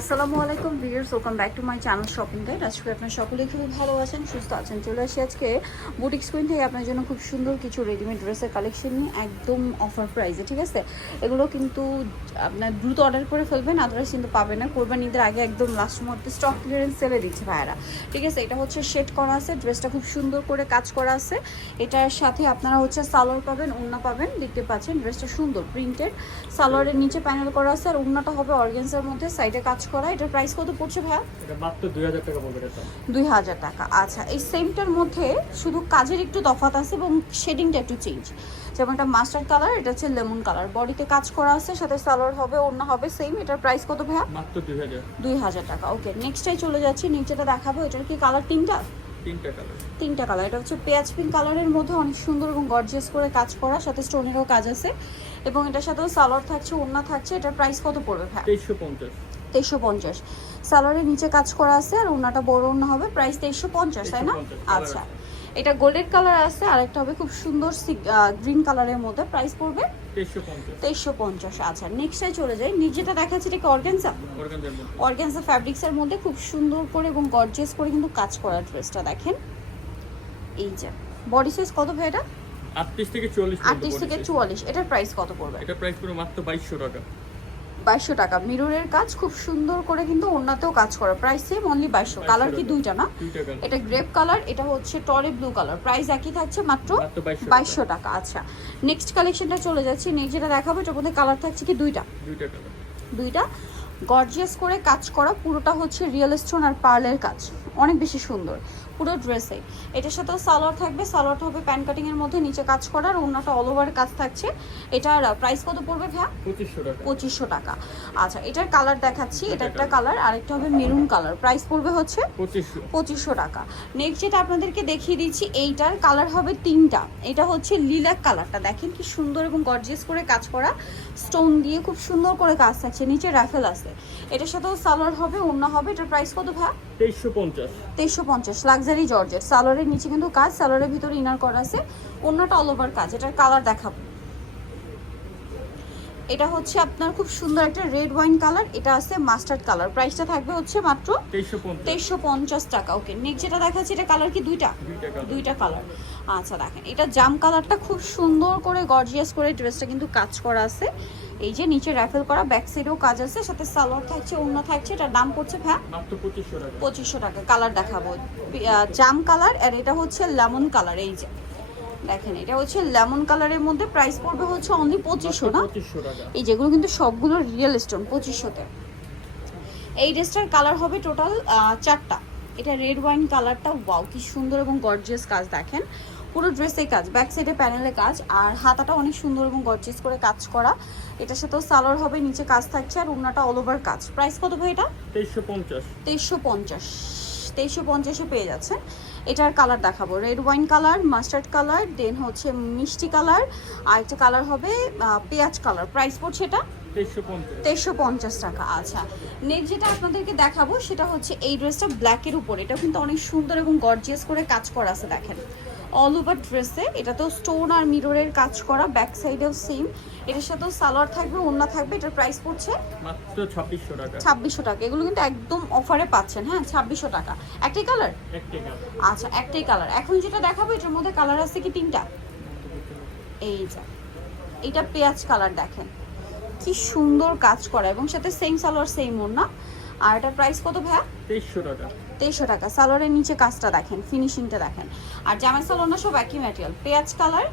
আসসালামু আলাইকুম viewers welcome back to my channel shopping guide আজকে আপনার সকলেই খুবই ভালো আছেন, সুস্থ আছেন। চলে আসি আজকে বুটিক স্কুইন থেকে আপনার জন্য খুব সুন্দর কিছু রেডিমেড ড্রেসের কালেকশন নিয়ে একদম অফার প্রাইসে ঠিক আছে? এগুলো কিন্তু আপনার দ্রুত অর্ডার করে ফেলবেন আদারওয়াইজ কিন্তু পাবেন না। কোরবান ঈদের আগে একদম লাস্ট মধ্যে স্টক ক্লিয়ারেন্স সেলে দিচ্ছে ভাইয়ারা। ঠিক আছে? এটা হচ্ছে শেড করা আছে ড্রেসটা খুব সুন্দর করে কাজ করা আছে। এটার সাথে আপনারা হচ্ছে সালোয়ার পাবেন, ওড়না পাবেন, দেখতে পাচ্ছেন ড্রেসটা সুন্দর প্রিন্টেড সালোয়ারের নিচে প্যানেল করা আছে, আর ওড়নাটা হবে অর্গেন্সার মধ্যে সাইডে কাজ করা এটার প্রাইস কত পড়ছে ভাইয়া? এটা মাত্র দুই হাজার টাকা পড়বে এটা। দুই হাজার টাকা আচ্ছা। এই সেমটার মধ্যে শুধু কাজের একটু তফাৎ আছে এবং শেডিংটা একটু চেঞ্জ যেমন এটা মাস্টার্ড কালার এটা হচ্ছে লেমন কালার বডিতে কাজ করা আছে সাথে সালোয়ার হবে ওড়না হবে সেম এটার প্রাইস কত ভাইয়া? মাত্র দুই হাজার। দুই হাজার টাকা ওকে নেক্সটটাই চলে যাচ্ছি নিচেটা দেখাবো এটার কি কালার তিনটা? তিনটা কালার তিনটা কালার এটা হচ্ছে পেঁয়াজ পিঙ্ক কালারের মধ্যে অনেক সুন্দর এবং গর্জিয়াস করে কাজ করা সাথে স্টোনেরও কাজ আছে। এবং এটার সাথেও সালোয়ার থাকছে ওড়না থাকছে এটার প্রাইস কত পড়বে ভাই তেইশশো পঞ্চাশ। তেইশশো পঞ্চাশ। সালোয়ারের নিচে কাজ করা আছে আর ওড়নাটা বড় ওড়না হবে প্রাইস তেইশশো পঞ্চাশ তাই না? আচ্ছা। এটা গোল্ডেন কালার আছে আর একটা হবে খুব সুন্দর গ্রিন কালারের মধ্যে। প্রাইস পড়বে তেইশশো পঞ্চাশ। আচ্ছা নেক্সটে চলে যাই। নিচেটা দেখাচ্ছে এটা কি অর্গেনজা অর্গানজার মধ্যে। ফ্যাব্রিক্সের মধ্যে খুব সুন্দর করে এবং গর্জিয়াস করে কিন্তু কাজ করা ড্রেসটা দেখেন। এই যে বডি সাইজ কত ভাই এটা? আটত্রিশ থেকে চল্লিশ আটত্রিশ থেকে চুয়াল্লিশ। এটার প্রাইস কত পড়বে? এটা প্রাইস পুরো মাত্র বাইশশো টাকা। বাইশশো টাকা। মিররের কাজ খুব সুন্দর করে কিন্তু অন্যতেও কাজ করা। প্রাইস সেম অনলি বাইশশো। কালার কি দুইটা না? এটা গ্রেপ কালার এটা হচ্ছে টরে ব্লু কালার প্রাইস একই থাকছে মাত্র বাইশশো টাকা। আচ্ছা নেক্সট কালেকশনটা চলে যাচ্ছে। নেক্সট যেটা দেখাবো এটার মধ্যে কালার থাকছে কি দুইটা? দুইটা দুইটা। গর্জিয়াস করে কাজ করা পুরোটা হচ্ছে রিয়েল স্টোন আর পার্লের কাজ। অনেক বেশি সুন্দর পুরো ড্রেসে এটার সাথেও সালোয়ার থাকবে সালোয়ারটা হবে প্যান কাটিং এর মধ্যে নিচে কাজ করার অন্যটা অল ওভার কাজ থাকছে। এটার প্রাইস কত পড়বে ভাইয়া? পঁচিশশো টাকা। আচ্ছা এটার কালার দেখাচ্ছি এটা একটা কালার আরেকটা হবে মেরুন কালার প্রাইস পড়বে হচ্ছে পঁচিশশো। পঁচিশশো টাকা। নেক্সট যেটা আপনাদেরকে দেখিয়ে দিচ্ছি এইটার কালার হবে তিনটা। এটা হচ্ছে লিলাক কালারটা দেখেন কি সুন্দর এবং গর্জিয়াস করে কাজ করা। স্টোন দিয়ে খুব সুন্দর করে কাজ থাকছে নিচে রাফেল আছে। এটার সাথেও সালোয়ার হবে অন্য হবে। এটার প্রাইস কত ভাই তেইশশো পঞ্চাশ। তেইশশো পঞ্চাশ লাক্সারি জর্জেট সালোয়ারের নিচে কিন্তু কাজ সালোয়ারের ভিতরে ইনার করা আছে। অন্যটা অল ওভার কাজ এটার কালার দেখাবো। এটা হচ্ছে আপনার খুব সুন্দর একটা রেড ওয়াইন কালার এটা আছে মাস্টার্ড কালার প্রাইসটা থাকবে হচ্ছে মাত্র তেইশশো পঞ্চাশ। টাকা। ওকে নেক্সট যেটা দেখাচ্ছি এটা কালার কি? দুইটা। দুইটা দুইটা কালার আচ্ছা দেখেন এটা জাম কালারটা খুব সুন্দর করে গর্জিয়াস করে ড্রেসটা কিন্তু কাজ করা আছে। এই যে নিচে র্যাফেল করা ব্যাক সাইডেও কাজ আছে সাথে সালোয়ার থাকছে অন্য থাকছে এটার দাম পড়ছে ভ্যা মাত্র পঁচিশশো টাকা। কালার দেখাবো। জাম কালার আর এটা হচ্ছে লেমন কালার এই যে। দেখেন এটা হচ্ছে লেমন কালারের মধ্যে প্রাইস পড়বে হচ্ছে অনলি পঁচিশশো না? এই যেগুলো কিন্তু সবগুলো রিয়েল স্টোন পঁচিশশোতে। এই ড্রেসটার কালার হবে টোটাল চারটা। এটা রেড ওয়াইন কালারটা ওয়াও কি সুন্দর এবং গর্জিয়াস কাজ দেখেন। পুরো ড্রেসে কাজ ব্যাক সাইডে প্যানেলে কাজ আর হাতাটা অনেক সুন্দর এবং গর্জিয়াস করে কাজ করা। এটার সাথেও সালোয়ার হবে নিচে কাজ থাকছে আর ওনাটা অল ওভার কাজ। প্রাইস কত ভাই এটা? তেইশশো পঞ্চাশ। তেইশশো পঞ্চাশ। তেইশশো পঞ্চাশে পেয়ে যাচ্ছেন। এটার কালার দেখাবো। Red wine colour mustard colour then হচ্ছে মিষ্টি কালার আর একটা কালার হবে পেঁয়াজ কালার প্রাইস পড়ছে এটা? তেইশশো পঞ্চাশ। টাকা আচ্ছা। নেক্সট যেটা আপনাদেরকে দেখাবো সেটা হচ্ছে এই ড্রেসটা ব্ল্যাকের উপর। এটা কিন্তু অনেক সুন্দর এবং গর্জিয়াস করে কাজ করা আছে দেখেন। অল ওভার ড্রেসে এটাতেও স্টোন আর মিররের কাজ করা ব্যাক সাইডেও সেম এটার সাথেও সালোয়ার থাকবে ওড়না থাকবে এটার প্রাইস পড়ছে মাত্র ছাব্বিশশো টাকা। ছাব্বিশশো টাকা। এগুলো কিন্তু একদম অফারে পাচ্ছেন হ্যাঁ ছাব্বিশশো টাকা। একটাই কালার একটি কালার আচ্ছা একটাই কালার এখন যেটা দেখাবো এটার মধ্যে কালার আছে কি তিনটা? এই যা এটা পেঁয়াজ কালার দেখেন। কি সুন্দর কাজ করা এবং সাথে সেম সালোয়ার সেম ওড়না। আর এটার প্রাইস কত ভাইয়া? তেইশশো টাকা। তেইশশো টাকা। সালোয়ারের নিচে কাজটা দেখেন ফিনিশিংটা দেখেন। আর জামাই সালোয়ার সব একই ম্যাটেরিয়াল পেঁয়াজ কালার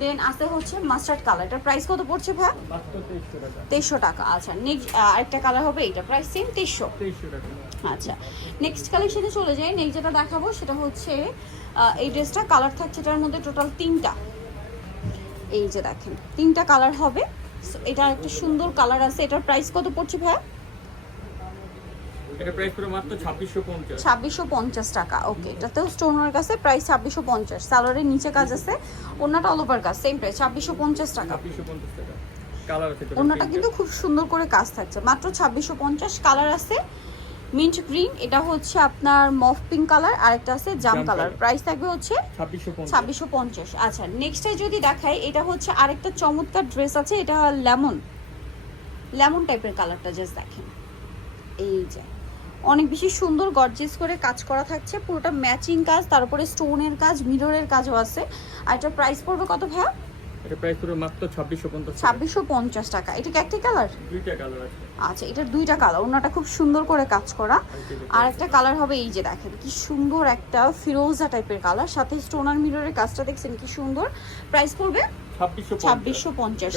দেন আছে হচ্ছে মাস্টার্ড কালার এটার প্রাইস কত পড়ছে মাত্র তেইশশো টাকা। আচ্ছা। নেক্সট আরেকটা কালার হবে এইটা। প্রাইস সেম তেইশশো। আচ্ছা। নেক্সট কালেকশনে চলে যাই। নেক্সট যেটা দেখাবো সেটা হচ্ছে এই ড্রেসটা কালার থাকছে এটার মধ্যে টোটাল তিনটা। এই যে দেখেন তিনটা কালার হবে। এটা একটা সুন্দর কালার আছে। এটার প্রাইস কত পড়ছে ভাইয়া? এটা প্রাইস পুরো মাত্র টাকা ওকে এটাতেও স্টোনের কাছে প্রাইস সালোয়ারের নিচে কাজ আছে ওনাটা অল ওভার কাজ সেম প্রাইস টাকা। কালার আছে কিন্তু খুব সুন্দর করে কাজ থাকছে মাত্র ছাব্বিশশো পঞ্চাশ কালার আছে মিন্ট গ্রিন এটা হচ্ছে আপনার মফ পিঙ্ক কালার আর একটা আছে জাম কালার প্রাইস থাকবে হচ্ছে ছাব্বিশশো পঞ্চাশ। ছাব্বিশশো পঞ্চাশ আচ্ছা নেক্সটে যদি দেখাই এটা হচ্ছে আরেকটা চমৎকার ড্রেস আছে এটা লেমন লেমন টাইপের কালারটা জাস্ট দেখেন এই যে। অনেক বেশি সুন্দর গর্জিয়াস করে কাজ করা থাকছে। পুরোটা ম্যাচিং কাজ তারপরে স্টোনের কাজ মিররের কাজও আছে। আর এটার প্রাইস পড়বে কত ভাইয়া? এটা প্রাইস পুরো মাত্র ছাব্বিশশো পঞ্চাশ টাকা। এটা কি একটি কালার দুইটা কালার আছে। আচ্ছা এটার দুইটা কালার ওনাটা খুব সুন্দর করে কাজ করা। আর আর একটা কালার হবে এই যে দেখেন কি সুন্দর একটা ফিরোজা টাইপের কালার সাথে স্টোনার মিররের কাজটা দেখছেন কি সুন্দর। প্রাইস পড়বে ছাব্বিশশো ছাব্বিশশো পঞ্চাশ।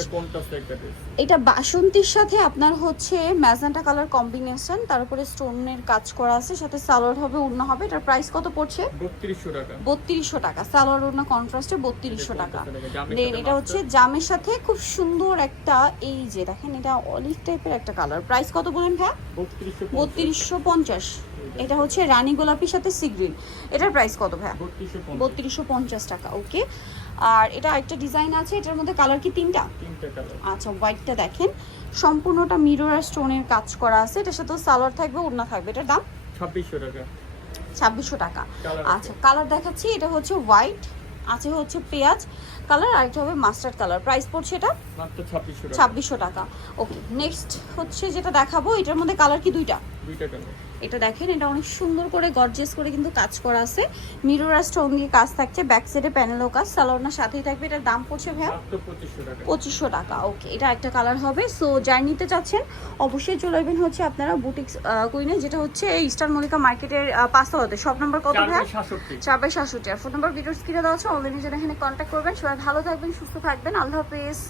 এটা বাসন্তীর সাথে আপনার হচ্ছে ম্যাজেন্টা কালার কম্বিনেশন তারপরে স্টোনের কাজ করা আছে সাথে সালোয়ার হবে উড়না হবে। এটার প্রাইস কত পড়ছে? বত্রিশশো টাকা। বত্রিশশো টাকা। সালোয়ার উড়না কন্ট্রাস্টে বত্রিশশো টাকা। 50 জামের দেন এটা হচ্ছে জামের সাথে খুব সুন্দর একটা এই যে দেখেন এটা অলিভ টাইপের একটা কালার প্রাইস কত বলেন ভাই বত্রিশশো পঞ্চাশ। এটা হচ্ছে রানী গোলাপির সাথে সি গ্রিন এটার প্রাইস কত ভাই বত্রিশশো পঞ্চাশ। টাকা ওকে আর এটা একটা ডিজাইন আছে এটার মধ্যে কালার কি তিনটা? আচ্ছা হোয়াইটটা দেখেন। সম্পূর্ণটা মিরর আর স্টোনের কাজ করা আছে। এটার সাথে সালোয়ার থাকবে ওড়না থাকবে। এটার দাম? ছাব্বিশশো টাকা। ছাব্বিশশো টাকা। আচ্ছা কালার দেখাচ্ছি। এটা হচ্ছে হোয়াইট আছে হচ্ছে পেঁয়াজ। কালার আর একটা হবে মাস্টার্ড কালার প্রাইস পড়ছে এটা? ছাব্বিশশো টাকা। ছাব্বিশশো টাকা ওকে নেক্সট হচ্ছে যেটা দেখাবো এটার মধ্যে কালার কি দুইটা? দুইটা কালার এটা দেখেন এটা অনেক সুন্দর করে গর্জিয়াস করে কিন্তু কাজ করা আছে। মিরর আর স্টোন দিয়ে কাজ থাকছে ব্যাক সাইডে প্যানেলও কাজ সালোয়ারনার সাথেই থাকবে। এটার দাম পড়ছে ভাইয়া? মাত্র পঁচিশশো টাকা। ওকে এটা একটা কালার হবে। সো যার নিতে চাচ্ছেন অবশ্যই চলে আসবেন হচ্ছে আপনারা বুটিক্স কুইনে যেটা হচ্ছে এই ইস্টার মল্লিকা মার্কেটের পাঁচতলাতে। সব নম্বর কত ভাই সাতষট্টি। চার বাই সাতষট্টি। আর ফোন নম্বর ভিডিওস কিনে দেওয়া আছে অনলাইনে যেটা এখানে কন্ট্যাক্ট করবেন। সবাই ভালো থাকবেন সুস্থ থাকবেন। আল্লাহ হাফিজ।